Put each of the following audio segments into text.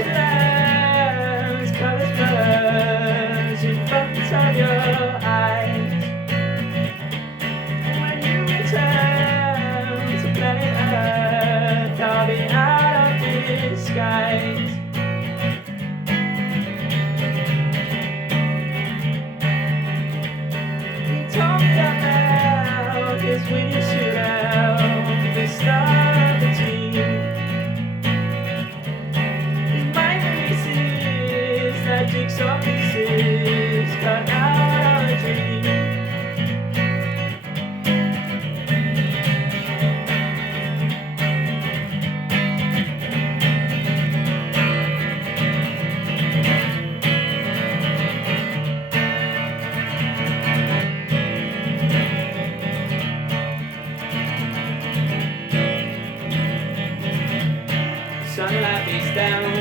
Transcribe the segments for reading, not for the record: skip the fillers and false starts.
ocean lands, colors burns in front of your eyes. When you return to planet Earth, I'll be out of disguise. He told me about his winning shootout, the star of the team. That jigsaw pieces cut out of a dream. Sunlight beats down.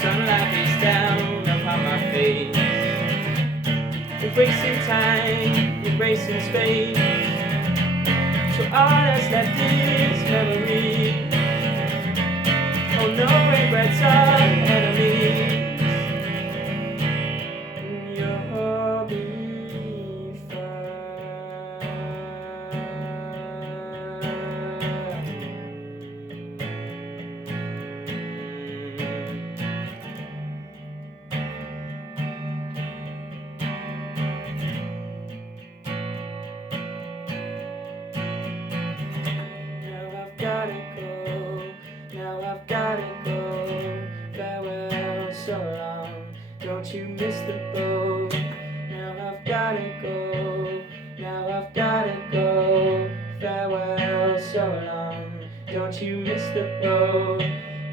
Sunlight beats down upon my face. Erasing time, erasing space. So all that's left is memory. Oh, no regrets of enemies. You'll be gotta go, now I've gotta go. Farewell, so long, don't you miss the boat. Now I've gotta go, now I've gotta go. Farewell, so long, don't you miss the boat.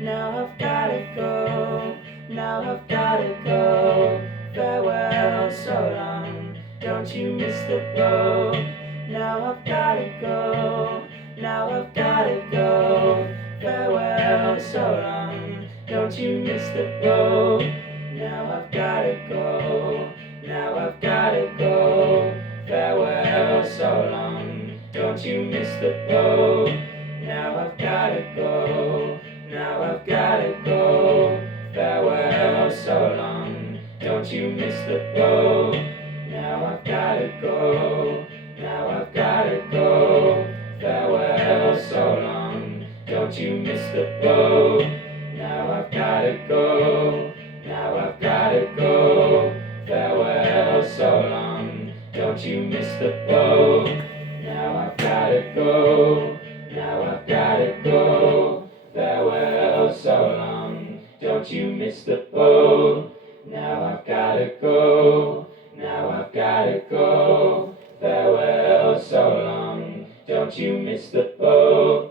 Now I've gotta go, now I've gotta go. Farewell, so long, don't you miss the boat. Now I've gotta go, now I've gotta go. Farewell, so long, don't you miss the boat. Now I've gotta go, now I've gotta go. Farewell, so long, don't you miss the boat. Now I've gotta go, now I've gotta go. Farewell, so long, don't you miss the boat. Now I've gotta go, now I've gotta go. Farewell, so long, don't you miss the boat. Now I've gotta go, now I've gotta go. Farewell, so long, don't you miss the boat. Now I've gotta go, now I've gotta go. Farewell, so long, don't you miss the boat. Now I've gotta go, now I've gotta go. Farewell, so long, don't you miss the boat.